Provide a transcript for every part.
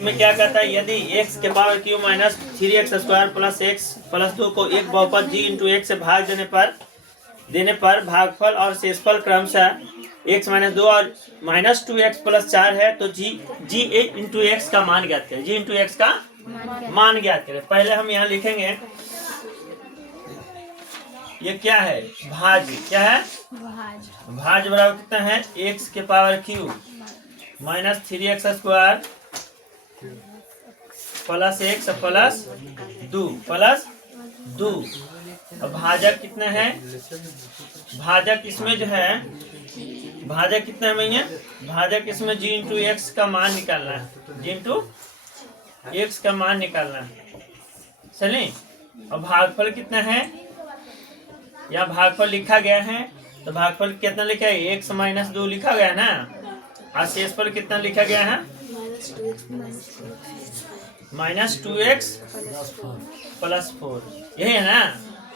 में क्या कहता है, यदि x के power Q minus 3x² plus x plus 2 को एक बहुपद g इंटू एक्स से भाग देने पर भागफल और शेषफल क्रमशः x माइनस 2 और माइनस 2x प्लस 4 है, तो g इंटू एक्स का मान ज्ञात करें। g इंटू एक्स का मान ज्ञात करें। पहले हम यहाँ लिखेंगे, ये क्या है, भाज। क्या है, भाज बराबर कितना है, x के power Q minus 3x² plus x plus 2 और भाजक कितना है, भाजक इसमें जो है, भाजक कितना है भैया, भाजक इसमें g इंटू एक्स का मान निकालना है, g इंटू एक्स का मान निकालना है। चलिए, और भागफल कितना है, या भागफल लिखा गया है, तो भागफल कितना लिखा है, x माइनस 2 लिखा गया है ना, और शेषफल कितना लिखा गया है, माइनस 2x प्लस 4, यही है ना।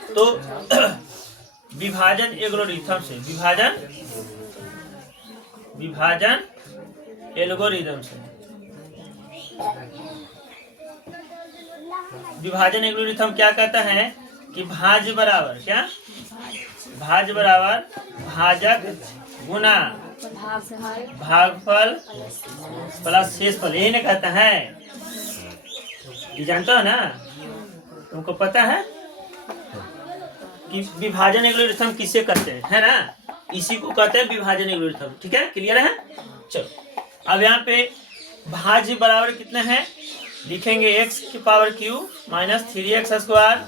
तो विभाजन एल्गोरिथम से, विभाजन एल्गोरिथम से, विभाजन एल्गोरिथम क्या कहता है कि भाज बराबर क्या, भाज बराबर भाजक गुना भागफल प्लस शेषफल, यही ना कहता है। ये जानता हो ना, तुमको पता है कि विभाजन एल्गोरिथम किसे कहते हैं, है ना, इसी को कहते हैं विभाजन एल्गोरिथम। ठीक है, क्लियर है। चलो, अब यहाँ पे भाज बराबर कितना है, लिखेंगे x की power Q minus 3x²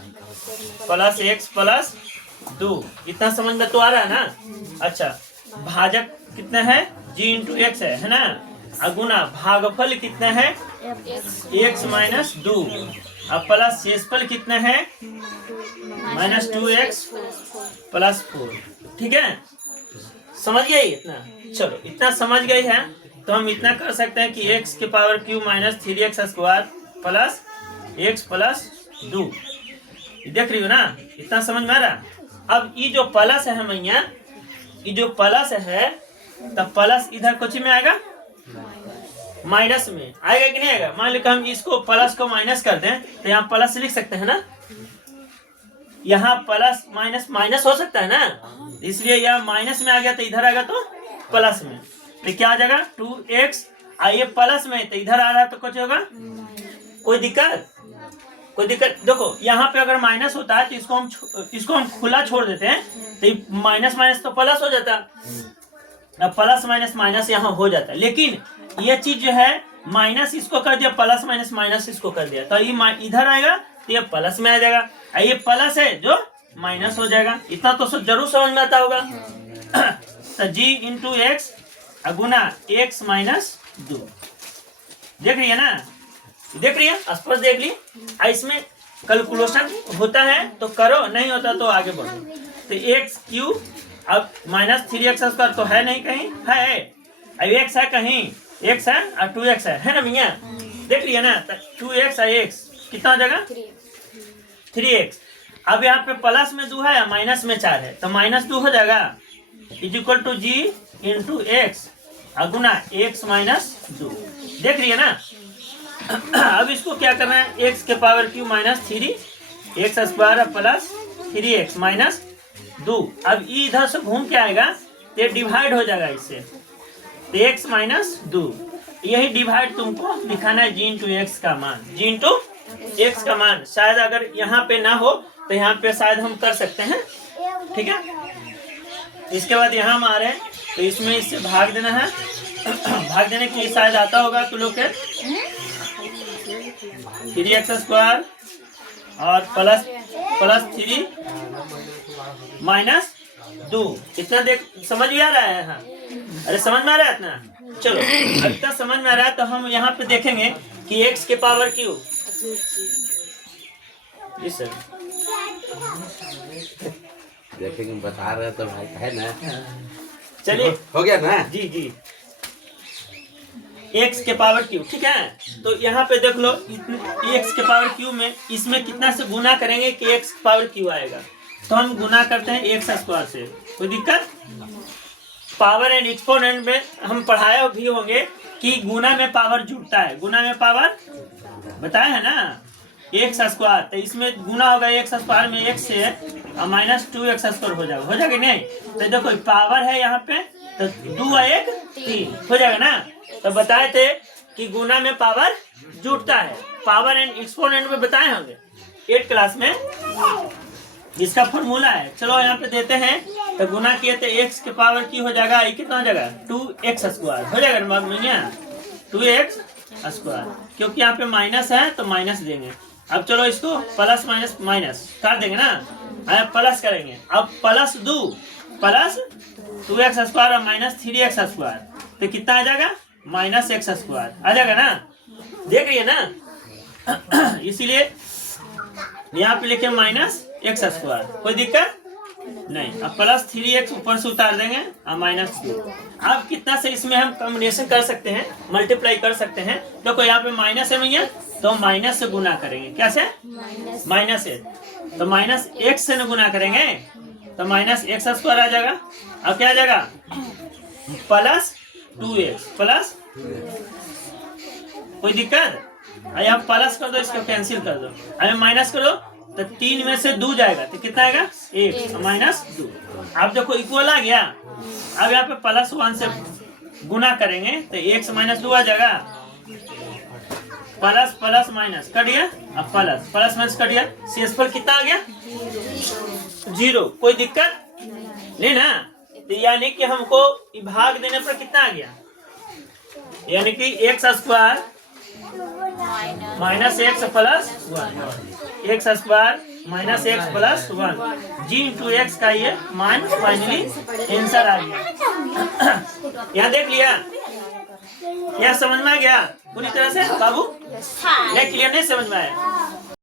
plus x plus 2। इतना समझ में तो आ रहा है ना। अच्छा, भाजक कितना है, g इंटू एक्स है ना, अगुना भागफल कितना है, x माइनस 2 अब प्लस शेषफल कितना है, माइनस 2x प्लस 4। ठीक है, समझ गए इतना। चलो, इतना समझ गए हैं तो हम इतना कर सकते हैं कि x के power Q minus 3x² plus x plus 2, देख रही हो ना, इतना समझ में आ रहा। अब ये जो प्लस है भैया, ये जो प्लस है, तब प्लस इधर कुछ में आएगा, माइनस में आएगा कि नहीं आएगा। मान लो कि हम इसको प्लस को माइनस कर दें तो यहाँ प्लस लिख सकते हैं ना, यहाँ प्लस माइनस माइनस हो सकता है ना, इसलिए यहाँ माइनस में आ गया तो इधर आएगा तो प्लस में, तो क्या आ जाएगा 2x। आइए प्लस में तो इधर आ रहा है तो कुछ होगा, कोई दिक्कत, कोई दिक्कत। देखो यहाँ पे अगर माइनस होता है तो इसको हम खुला छोड़ देते हैं तो माइनस माइनस तो प्लस हो जाता, अब प्लस माइनस माइनस यहाँ हो जाता है। लेकिन ये चीज जो है, माइनस इसको कर दिया, प्लस माइनस माइनस इसको कर दिया, तो ये इधर आएगा तो ये प्लस में आ जाएगा, ये प्लस है जो माइनस हो जाएगा। इतना तो जरूर समझ में आता होगा। तो g इंटू एक्स गुना x माइनस 2, देख रही है ना, देख रही है, स्पष्ट देख ली। इसमें कैलकुलेशन होता है तो करो, नहीं होता तो आगे बढ़ो। तो एक्स क्यू, अब माइनस 3x² तो है नहीं, कहीं है, अब x है कहीं, x है और 2x है ना भैया, देख लिया ना। 2x और x कितना हो जाएगा, 3x। अब यहाँ पे प्लस में 2 है, माइनस में 4 है, तो माइनस 2 हो जाएगा, is equal to G into X गुना x माइनस 2, देख रही है ना। अब इसको क्या करना है, x के power Q minus 3x² plus 3x minus 2। अब इधर से घूम के आएगा तो डिवाइड हो जाएगा इससे, तो x माइनस 2, यही डिवाइड तुमको दिखाना है, g इंटू एक्स का मान, g इंटू एक्स का मान। शायद अगर यहाँ पे ना हो तो यहाँ पे शायद हम कर सकते हैं। ठीक है, इसके बाद यहाँ हम आ रहे हैं तो इसमें इससे भाग देना है, भाग देने के लिए शायद आता होगा तो लोग के 3x² और प्लस 3 माइनस 2, इतना देख समझ में आ रहा है। हाँ, अरे समझ में आ रहा है इतना। चलो, अब इतना समझ में आ रहा है तो हम यहाँ पे देखेंगे कि x के पावर क्यू, जी सर देखेंगे, बता रहे तो भाई है ना। चलिए, हो गया ना, जी x के पावर क्यू। ठीक है, तो यहाँ पे देख लो, x के पावर क्यू में इसमें कितना से गुना करेंगे कि x पावर क्यू आएगा, तो हम गुना करते हैं x² से, कोई दिक्कत। पावर एंड एक्सपोनेंट में हम पढ़ाए भी होंगे कि गुना में पावर जुड़ता है। गुना में पावर बताया है ना, एक्स स्क्वायर, तो इसमें गुना होगा एक्स स्क्वायर में एक्स से और माइनस 2x स्क्वायर हो जाएगा नहीं। तो देखो पावर है यहाँ पे, तो 2 और 1 3 हो जाएगा ना। तो बताए थे कि गुना में पावर जुड़ता है, पावर एंड एक्सपोनेंट में बताए होंगे 8 क्लास में, जिसका फॉर्मूला है। चलो यहाँ पे देते हैं, तो गुना किए तो x के पावर की हो जाएगा, ये कितना हो जाएगा 2x स्क्वायर हो जाएगा ना, 2x स्क्वायर, क्योंकि यहाँ पे माइनस है तो माइनस देंगे। अब चलो इसको प्लस माइनस माइनस कर देंगे ना, अब प्लस करेंगे। अब प्लस 2x स्क्वायर और माइनस 3x स्क्वायर, तो कितना आ जाएगा माइनस x स्क्वायर आ जाएगा ना, देख रही है ना। इसीलिए यहाँ पे लिखे माइनस x स्क्वायर, कोई दिक्कत नहीं। अब प्लस 3x ऊपर से उतार देंगे और माइनस 2। अब कितना से इसमें हम कॉम्बिनेशन कर सकते हैं, मल्टीप्लाई कर सकते हैं। देखो यहाँ पे माइनस है भैया, तो माइनस से गुना करेंगे, क्या से माइनस से, तो माइनस x से न गुना करेंगे तो माइनस x स्क्वायर आ जाएगा। अब क्या आ जाएगा प्लस 2x प्लस, कोई दिक्कत। यहाँ प्लस कर दो, इसको कैंसिल कर दो, अब माइनस करो तो 3 में से 2 जाएगा, तो कितना आएगा 1 माइनस 2। अब देखो इक्वल आ गया। अब यहाँ पे प्लस 1 से गुना करेंगे तो 1 माइनस 2 आ जाएगा, प्लस प्लस माइनस कट गया, अब प्लस प्लस माइनस कट गया, शेषफल कितना आ गया 0, कोई दिक्कत नहीं ना। तो यानी कि हमको भाग देने पर कितना आ गया, यानी कि x square minus x plus 1, x square minus x plus 1 जी इंटू एक्स का ये मान फाइनली आंसर आ गया। यहाँ देख लिया, यहाँ समझ में आ गया पूरी तरह से बाबू, नहीं क्लियर नहीं समझ में आया।